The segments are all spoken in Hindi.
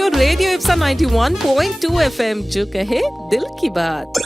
योर रेडियो इप्सा 91.2 एफएम, जो कहे दिल की बात।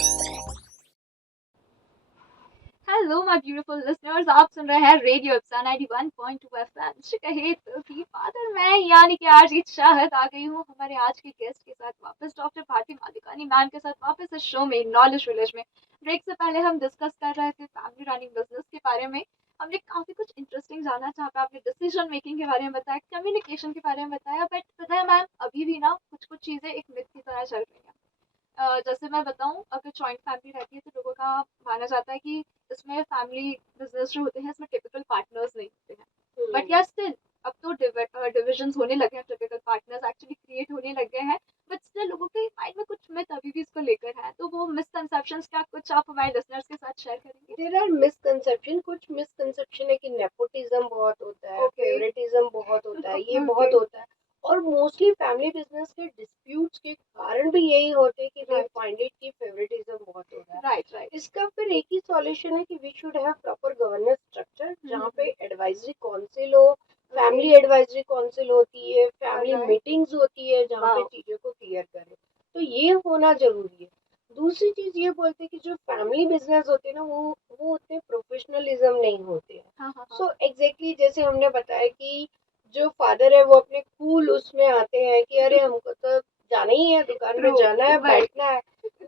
हेलो माय ब्यूटीफुल लिसनर्स, आप सुन रहे हैं रेडियो इप्सा 91.2 एफएम, जो कहे दिल की बात। और मैं यानी कि आरजीत शाहद आ गई हूँ हमारे आज के गेस्ट के साथ वापस, डॉक्टर भारती मालिकानी मैम के साथ वापस इस शो में, नॉलेज विलेज में। ब्रेक से पहले हम डिस्कस कर रहे थे फैमिली रनिंग बिजनेस के बारे में। हमने काफी कुछ इंटरेस्टिंग जाना, जहाँ पे आपने डिसीजन मेकिंग के बारे में बताया, कम्युनिकेशन के बारे में बताया। बट पता है मैम, अभी भी ना कुछ कुछ चीजें एक मिथ की तरह चल रही हैं। जैसे मैं बताऊं, अगर जॉइंट फैमिली रहती है तो लोगों का माना जाता है कि इसमें फैमिली बिजनेस जो होते हैं इसमें टिपिकल पार्टनर्स नहीं होते हैं। बट या स्टिल अब तो डिविजन्स होने लगे हैं, टिपिकल पार्टनर्स एक्चुअली क्रिएट होने लगे हैं। बट स्टिल लोगों के माइंड में कुछ मिथ अभी भी इसको लेकर है, तो वो मिसकंसेप्शंस क्या कुछ आप हमारे लिसनर्स के साथ शेयर करेंगे? There are misconception. कुछ मिसकंसेप्शन है कि नेपोटिज्म बहुत होता है, फेवरेटिज्म बहुत होता है, ये बहुत होता है। और मोस्टली फैमिली बिजनेस के डिस्प्यूट्स के कारण भी यही होते हैं कि दे फाइंड इट कि फेवरेटिज्म बहुत हो रहा है। राइट। इसका फिर एक ही सॉल्यूशन है कि we should have proper governance structure, जहाँ पे एडवाइजरी काउंसिल हो, फैमिली एडवाइजरी काउंसिल होती है, फैमिली मीटिंग्स होती है, जहाँ पे चीजों को क्लियर करें। तो ये होना जरूरी है। दूसरी चीज ये बोलते हैं कि जो फैमिली बिजनेस होते हैं ना, वो उतने प्रोफेशनलिज्म नहीं होते हैं। सो एग्जैक्टली जैसे हमने बताया कि जो फादर है वो अपने कूल उसमें आते हैं कि अरे हमको तो जाना ही है, दुकान में जाना है, बैठना है।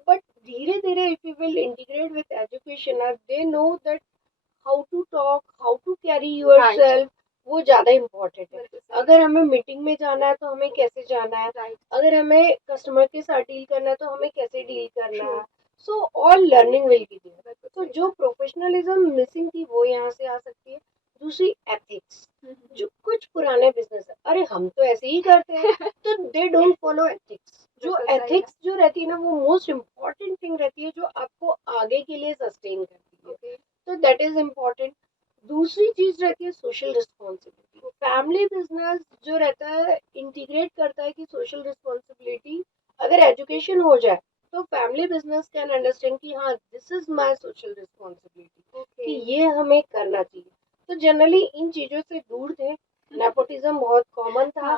बट धीरे धीरे if you will integrate with education, they know that how to talk, how to carry yourself, वो ज्यादा इम्पोर्टेंट है। अगर हमें मीटिंग में जाना है तो हमें कैसे जाना है, अगर हमें कस्टमर के साथ डील करना है तो हमें कैसे डील करना है। So all learning will be there. तो जो प्रोफेशनलिज्म मिसिंग थी वो यहाँ से आ सकती है। दूसरी एथिक्स, जो कुछ पुराने बिजनेस है, अरे हम तो ऐसे ही करते हैं, तो दे डोंट फॉलो एथिक्स। जो एथिक्स जो रहती है ना, वो मोस्ट इम्पोर्टेंट थिंग रहती है, जो आपको आगे के लिए सस्टेन करती है। तो दैट इज इम्पोर्टेंट। दूसरी चीज रहती है सोशल रिस्पॉन्सिबिलिटी। फैमिली बिजनेस जो रहता है इंटीग्रेट करता है कि सोशल रिस्पॉन्सिबिलिटी, अगर एजुकेशन हो जाए तो फैमिली बिजनेस कैन अंडरस्टैंड कि हाँ this is my social responsibility, कि ये हमें करना चाहिए। तो जनरली इन चीजों से दूर थे। नेपोटिज्म बहुत कॉमन था,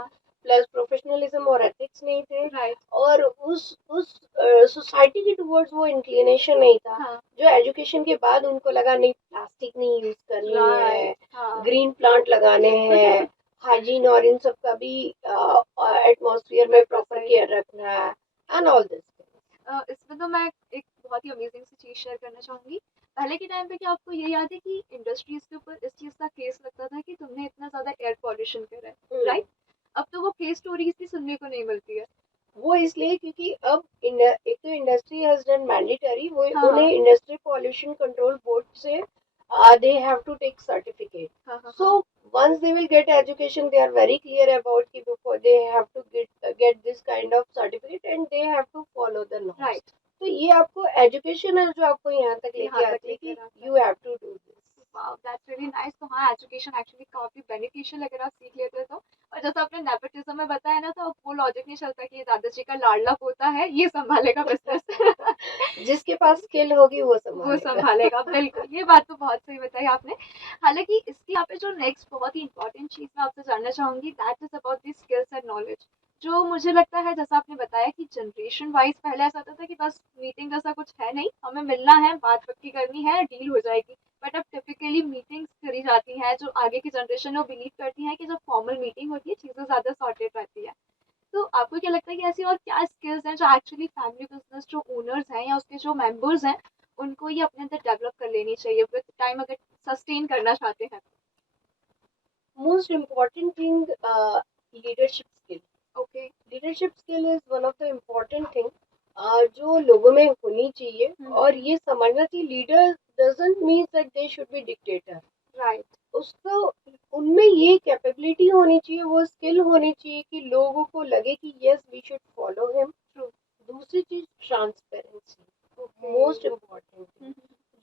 प्लस प्रोफेशनलिज्म और एथिक्स नहीं थे। और उस सोसाइटी के टुवर्ड्स वो इंक्लिनेशन नहीं था। जो एजुकेशन के बाद उनको लगा नहीं, प्लास्टिक नहीं यूज करनी है, ग्रीन प्लांट लगाने हैं, हाइजीन और इन सब का भी एटमॉस्फेयर में प्रॉपर केयर रखना है, एंड ऑल दिस। इसमें तो मैं एक बहुत ही अमेजिंग सी चीज शेयर करना चाहूंगी। पहले के टाइम पे क्या आपको ये याद है कि इंडस्ट्रीज के ऊपर इस चीज का केस लगता था कि तुमने इतना ज्यादा एयर पॉल्यूशन करा है, राइट? अब तो वो केस स्टोरीज भी सुनने को नहीं मिलती है। वो इसलिए क्योंकि अब एक तो इंडस्ट्री हैज डन मैंडेटरी, वो उन्हें इंडस्ट्री पॉल्यूशन कंट्रोल बोर्ड से they have to take certificate. So once they will get education, they are very clear about कि before they have to get this kind of certificate and they have to follow the norms. तो ये आपको एजुकेशन है जो आपको यहाँ तक लेके आती है कि you have to do this. Wow, that's really nice. तो हाँ, एजुकेशन एक्चुअली काफी बेनिफिशियल अगर आप सीख लेते हो तो। और जैसा आपने नेपोटिज्म में बताया ना, तो अब वो लॉजिक नहीं चलता कि ये दादाजी का लाडला पोता है, ये संभालेगा बिजनेस। जिसके पास स्किल होगी वो संभालेगा। बिल्कुल, ये बात तो बहुत सही बताई आपने। हालांकि इसकी यहाँ पे जो नेक्स्ट बहुत ही इंपॉर्टेंट चीज मैं आपसे जानना चाहूंगी, that is about the skills and knowledge. जो मुझे लगता है, जैसा आपने बताया कि जनरेशन वाइज पहले ऐसा होता था कि बस मीटिंग जैसा कुछ है नहीं, हमें मिलना है, बात पक्की करनी है, डील हो जाएगी। बट अब टिपिकली मीटिंग्स करी जाती हैं, जो आगे की जनरेशन है वो बिलीव करती है कि जब फॉर्मल मीटिंग होती है चीज़ें ज़्यादा सॉर्टेड रहती है। तो आपको क्या लगता है कि ऐसी और क्या स्किल्स हैं जो एक्चुअली फैमिली बिजनेस जो ओनर्स हैं या उसके जो मेंबर्स हैं, उनको ये अपने अंदर डेवलप कर लेनी चाहिए विद टाइम, अगर सस्टेन करना चाहते हैं? Most important thing, leadership skill. Okay. Leadership skill is one of the important thing जो लोगों में होनी चाहिए। और ये समझना चाहिए, leader doesn't mean that they should be dictator. Right. उसको उनमें ये कैपेबिलिटी होनी चाहिए, वो स्किल होनी चाहिए कि लोगों को लगे कि yes we should follow him. दूसरी चीज ट्रांसपेरेंसी, मोस्ट इम्पोर्टेंट।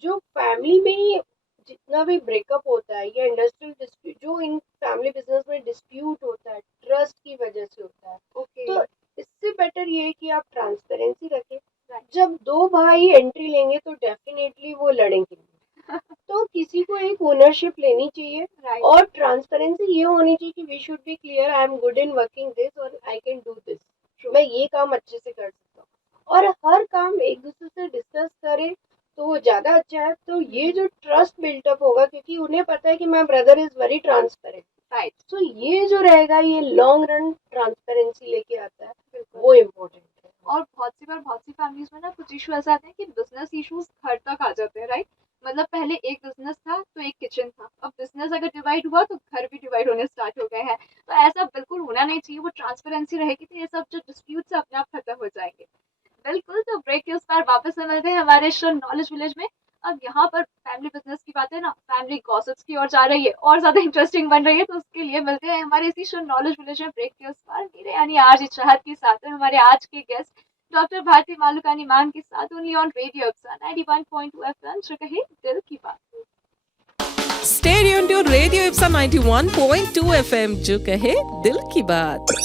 जो फैमिली में जितना भी ब्रेकअप होता है या इंडस्ट्रियल डिस्प्यूट जो इन फैमिली बिजनेस में डिस्प्यूट होता है, ट्रस्ट की वजह से होता है। तो इससे बेटर ये है कि आप ट्रांसपेरेंसी रखें। जब दो भाई एंट्री लेंगे तो डेफिनेटली वो लड़ेंगे। तो किसी को एक ओनरशिप लेनी चाहिए और ट्रांसपेरेंसी ये होनी चाहिए कि we should be clear, I am good in working this और आई कैन डू दिस। मैं ये काम अच्छे से कर सकता हूँ, और हर काम एक दूसरे से डिस्कस करें तो वो ज्यादा अच्छा है। तो ये जो ट्रस्ट बिल्टअप होगा, क्योंकि उन्हें पता है कि my brother is very transparent, right. तो ये जो रहेगा ये लॉन्ग रन ट्रांसपेरेंसी लेके आता है, बिल्कुल। वो इम्पोर्टेंट है। और बहुत सी फैमिलीज में ना कुछ इशू ऐसा आते हैं कि बिजनेस इश्यूज घर तक आ जाते हैं, राइट। मतलब पहले एक बिजनेस था तो एक किचन था, अब बिजनेस अगर डिवाइड हुआ तो घर भी डिवाइड होने स्टार्ट हो गए हैं। तो ऐसा बिल्कुल होना नहीं चाहिए, वो ट्रांसपेरेंसी रहेगी तो ये सब जो डिस्प्यूट्स है अपने आप खत्म हो जाएंगे। बिल्कुल। तो ब्रेक के उस पार वापस से मिलते हैं हमारे शो नॉलेज विलेज में। अब यहाँ पर फैमिली बिजनेस की बातें ना फैमिली गॉसिप्स की ओर जा रही है और ज्यादा इंटरेस्टिंग बन रही है, तो उसके लिए मिलते हैं हमारे इसी शो नॉलेज विलेज में ब्रेक के उस पार, मेरे यानी आज इचाहत के साथ है हमारे आज के गेस्ट डॉक्टर भारती मालुकानी मैम के साथ, ओनली ऑन रेडियो 91.2 एफएम, जो कहे दिल की बात। Stay tuned to Radio Ipsa 91.2 FM, जो कहे दिल की बात।